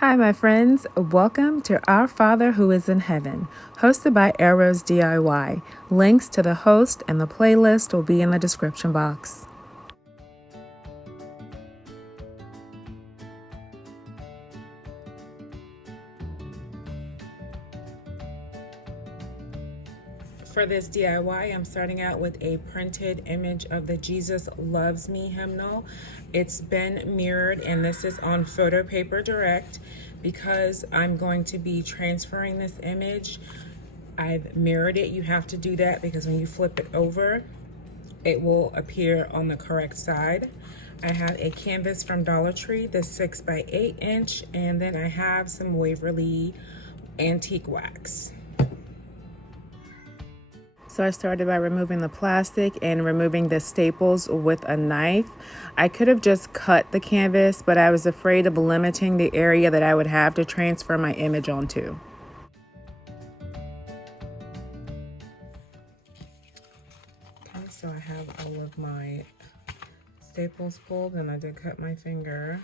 Hi, my friends. Welcome to Our Father Who is in Heaven, hosted by Arrows DIY. Links to the host and the playlist will be in the description box. For this DIY, I'm starting out with a printed image of the Jesus Loves Me hymnal. It's been mirrored, and this is on photo paper direct because I'm going to be transferring this image. I've mirrored it. You have to do that because when you flip it over, it will appear on the correct side. I have a canvas from DollarTree, the 6 by 8 inch, and then I have some Waverly antique wax. So I started by removing the plastic and removing the staples with a knife. I could have just cut the canvas, but I was afraid of limiting the area that I would have to transfer my image onto. Okay, so I have all of my staples pulled, and I did cut my finger.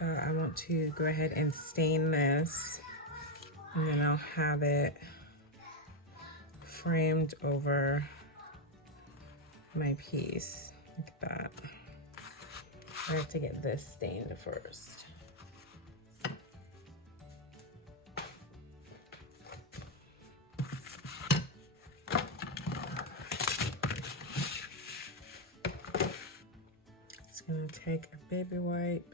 So I want to go ahead and stain this, and then I'll have it framed over my piece like that. I have to get this stained first. It's gonna take a baby wipe.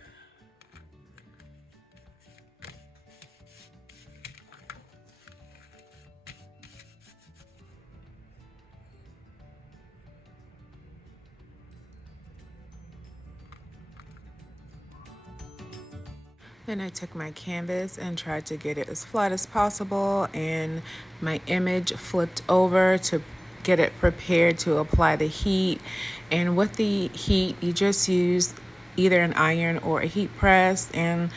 Then I took my canvas and tried to get it as flat as possible, and my image flipped over to get it prepared to apply the heat. And with the heat, you just use either an iron or a heat press, and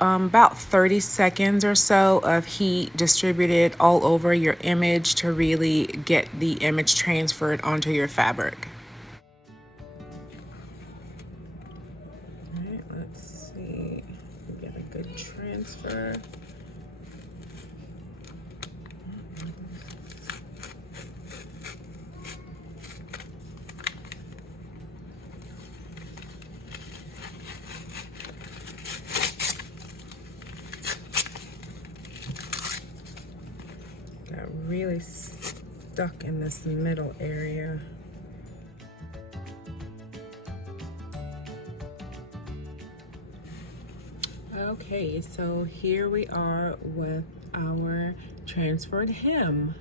about 30 seconds or so of heat distributed all over your image to really get the image transferred onto your fabric. All right, let's see if we get a good transfer. Got really stuck in this middle area. Okay, so here we are with our transferred hymn,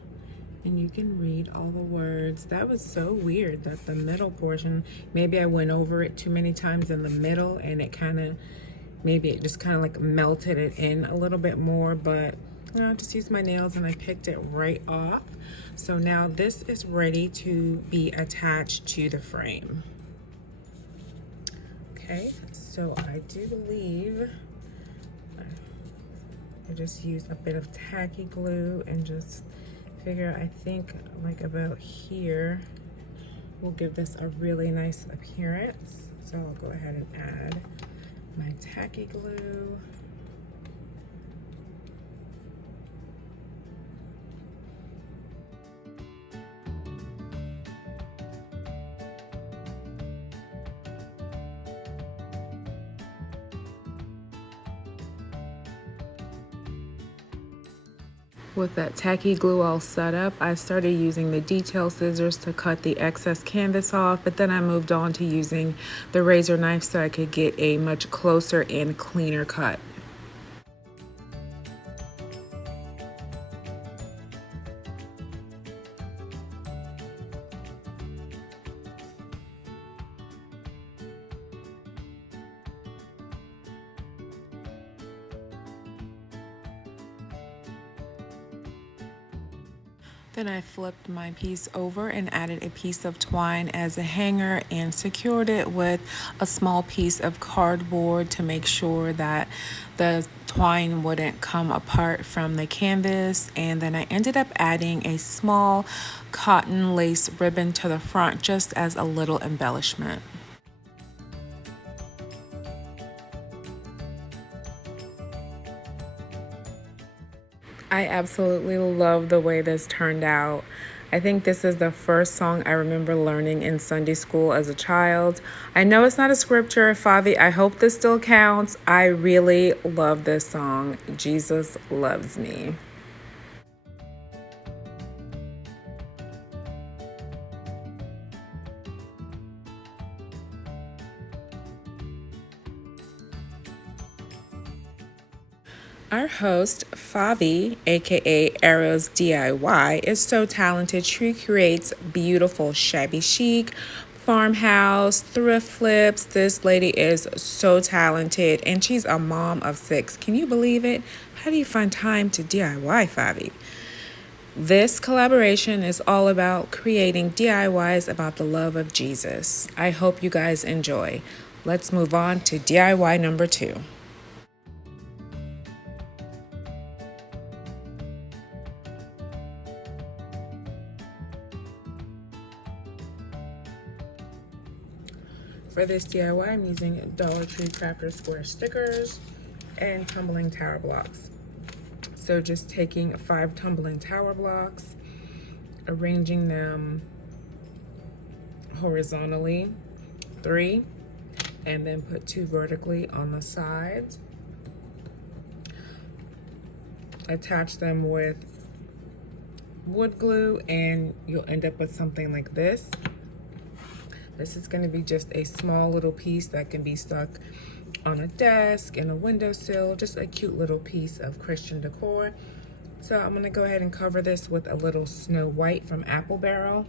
and you can read all the words. That was so weird that the middle portion, maybe I went over it too many times in the middle, and it maybe it just kind of like melted it in a little bit more, but I just used my nails and I picked it right off. So now this is ready to be attached to the frame. Okay, so I do believe I just used a bit of tacky glue and just figure, I think like about here will give this a really nice appearance. So I'll go ahead and add my tacky glue. With that tacky glue all set up, I started using the detail scissors to cut the excess canvas off, but then I moved on to using the razor knife so I could get a much closer and cleaner cut. Then I flipped my piece over and added a piece of twine as a hanger and secured it with a small piece of cardboard to make sure that the twine wouldn't come apart from the canvas. And then I ended up adding a small cotton lace ribbon to the front just as a little embellishment. I absolutely love the way this turned out. I think this is the first song I remember learning in Sunday school as a child. I know it's not a scripture, Favi. I hope this still counts. I really love this song, Jesus Loves Me. Our host, Favi, aka Arrows DIY, is so talented. She creates beautiful shabby chic, farmhouse, thrift flips. This lady is so talented and she's a mom of 6. Can you believe it? How do you find time to DIY, Favi? This collaboration is all about creating DIYs about the love of Jesus. I hope you guys enjoy. Let's move on to DIY number 2. For this DIY, I'm using DollarTree Crafter Square stickers and tumbling tower blocks. So just taking 5 tumbling tower blocks, arranging them horizontally, 3, and then put 2 vertically on the sides. Attach them with wood glue and you'll end up with something like this. This is going to be just a small little piece that can be stuck on a desk, in a windowsill, just a cute little piece of Christian decor. So I'm going to go ahead and cover this with a little Snow White from Apple Barrel.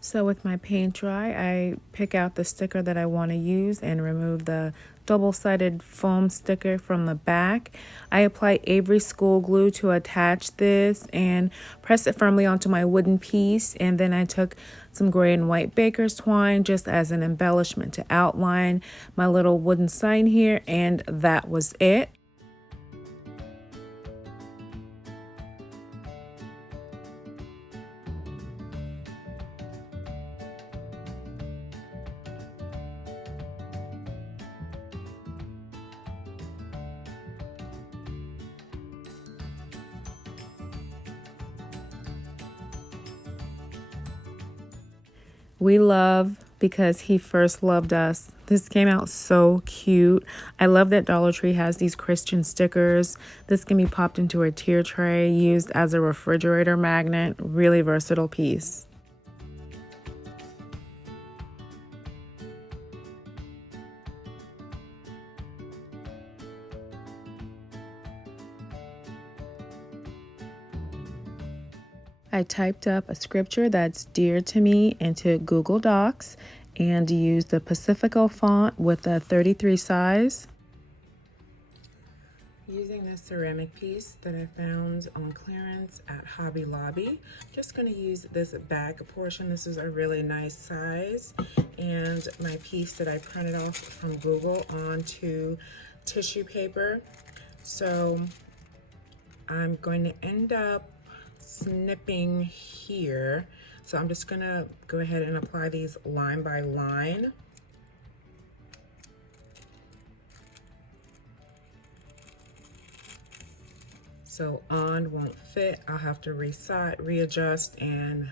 So with my paint dry, I pick out the sticker that I want to use and remove the double-sided foam sticker from the back. I apply Avery school glue to attach this and press it firmly onto my wooden piece, and then I took some gray and white baker's twine just as an embellishment to outline my little wooden sign here, and that was it. We love because he first loved us. This came out so cute. I love that Dollar Tree has these Christian stickers. This can be popped into a tier tray, used as a refrigerator magnet. Really versatile piece. I typed up a scripture that's dear to me into Google Docs and used the Pacifico font with a 33 size. Using this ceramic piece that I found on clearance at Hobby Lobby. Just going to use this bag portion. This is a really nice size. And my piece that I printed off from Google onto tissue paper. So I'm going to end up snipping here. So I'm just gonna go ahead and apply these line by line. So on won't fit. I'll have to readjust and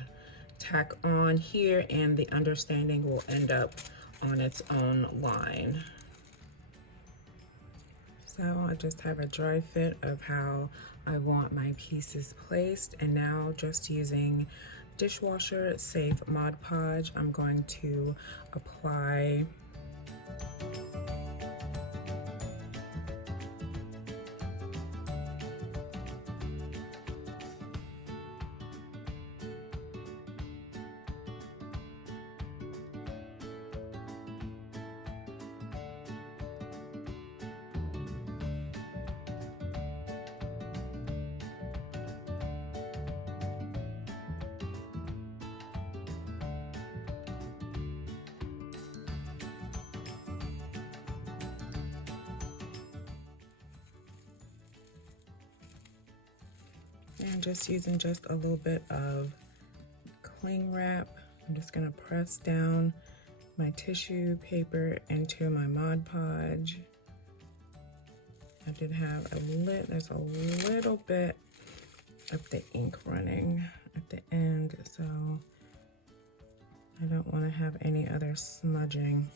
tack on here, and the understanding will end up on its own line. So I just have a dry fit of how I want my pieces placed, and now just using dishwasher safe Mod Podge, I'm going to apply and just using just a little bit of cling wrap. I'm just going to press down my tissue paper into my Mod Podge I did have there's a little bit of the ink running at the end, so I don't want to have any other smudging.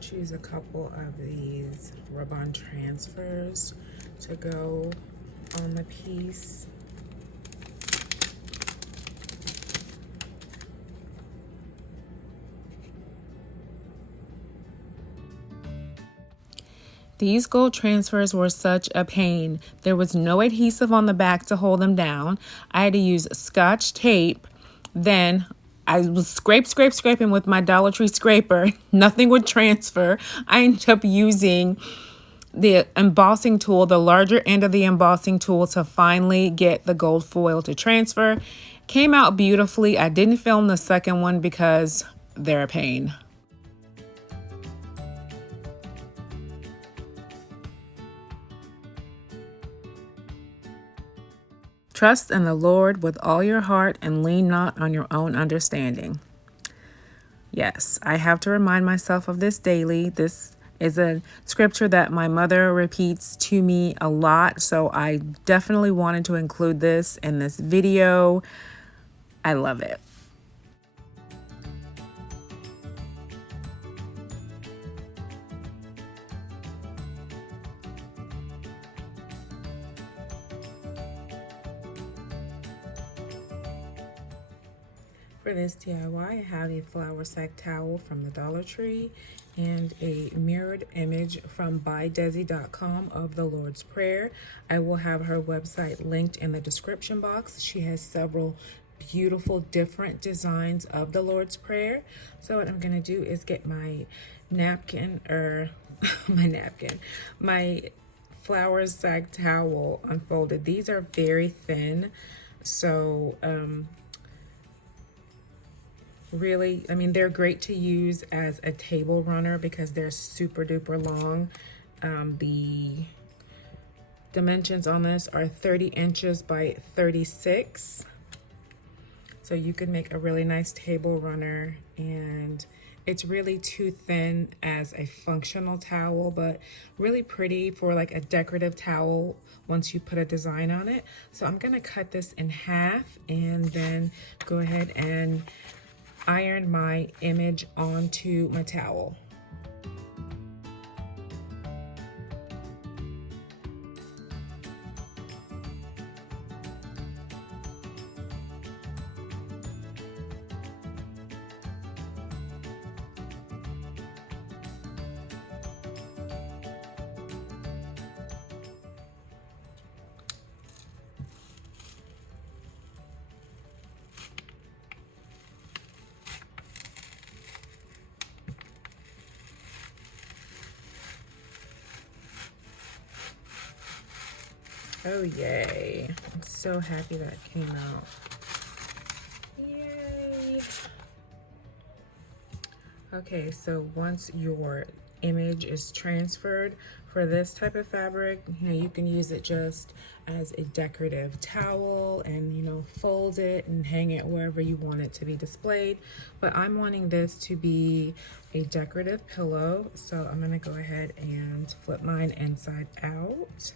Choose a couple of these rub-on transfers to go on the piece. These gold transfers were such a pain. There was no adhesive on the back to hold them down. I had to use Scotch tape. Then I was scraping with my Dollar Tree scraper. Nothing would transfer. I ended up using the embossing tool, the larger end of the embossing tool, to finally get the gold foil to transfer. Came out beautifully. I didn't film the second one because they're a pain. Trust in the Lord with all your heart and lean not on your own understanding. Yes, I have to remind myself of this daily. This is a scripture that my mother repeats to me a lot, so I definitely wanted to include this in this video. I love it. For this DIY, I have a flour sack towel from the Dollar Tree and a mirrored image from bydesi.com of the Lord's Prayer. I will have her website linked in the description box. She has several beautiful different designs of the Lord's Prayer. So what I'm going to do is get my napkin, or my flour sack towel unfolded. These are very thin, so really, I mean, they're great to use as a table runner because they're super duper long. The dimensions on this are 30 inches by 36. So you could make a really nice table runner, and it's really too thin as a functional towel, but really pretty for like a decorative towel once you put a design on it. So I'm gonna cut this in half and then go ahead and iron my image onto my towel. Oh, yay. I'm so happy that came out. Yay. Okay, so once your image is transferred, for this type of fabric, you can use it just as a decorative towel and, fold it and hang it wherever you want it to be displayed. But I'm wanting this to be a decorative pillow, so I'm gonna go ahead and flip mine inside out.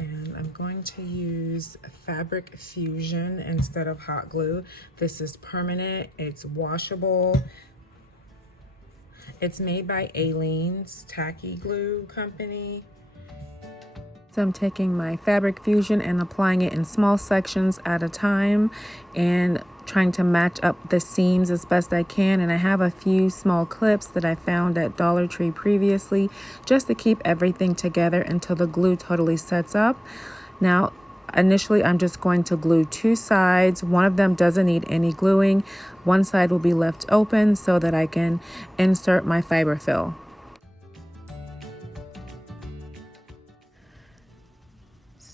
And I'm going to use Fabric Fusion instead of hot glue. This is permanent, it's washable. It's made by Aleene's Tacky Glue Company. So I'm taking my Fabric Fusion and applying it in small sections at a time and trying to match up the seams as best I can. And I have a few small clips that I found at Dollar Tree previously just to keep everything together until the glue totally sets up. Now, initially, I'm just going to glue two sides. One of them doesn't need any gluing. One side will be left open so that I can insert my fiber fill.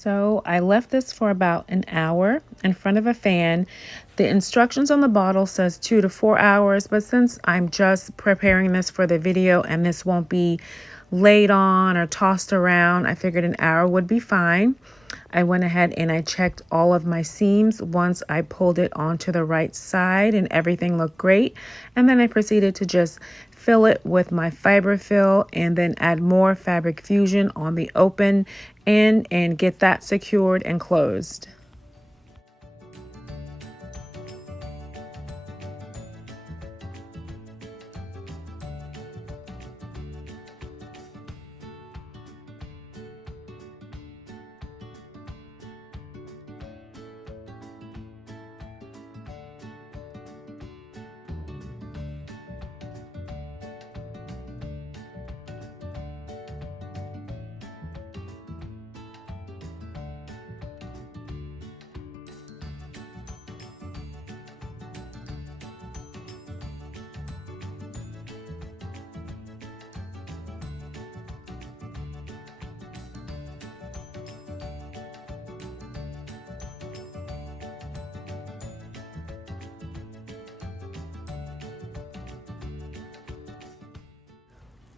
So I left this for about an hour in front of a fan. The instructions on the bottle says 2 to 4 hours, but since I'm just preparing this for the video and this won't be laid on or tossed around, I figured an hour would be fine. I went ahead and I checked all of my seams once I pulled it onto the right side and everything looked great. And then I proceeded to just fill it with my fiber fill and then add more fabric fusion on the open end and get that secured and closed.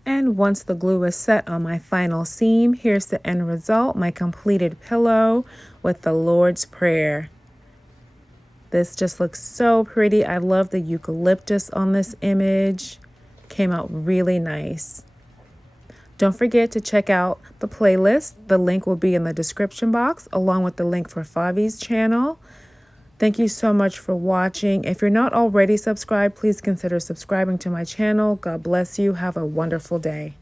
And once the glue is set on my final seam, here's the end result, my completed pillow with the Lord's Prayer. This just looks so pretty. I love the eucalyptus on this image. Came out really nice. Don't forget to check out the playlist. The link will be in the description box along with the link for Favi's channel. Thank you so much for watching. If you're not already subscribed, please consider subscribing to my channel. God bless you. Have a wonderful day.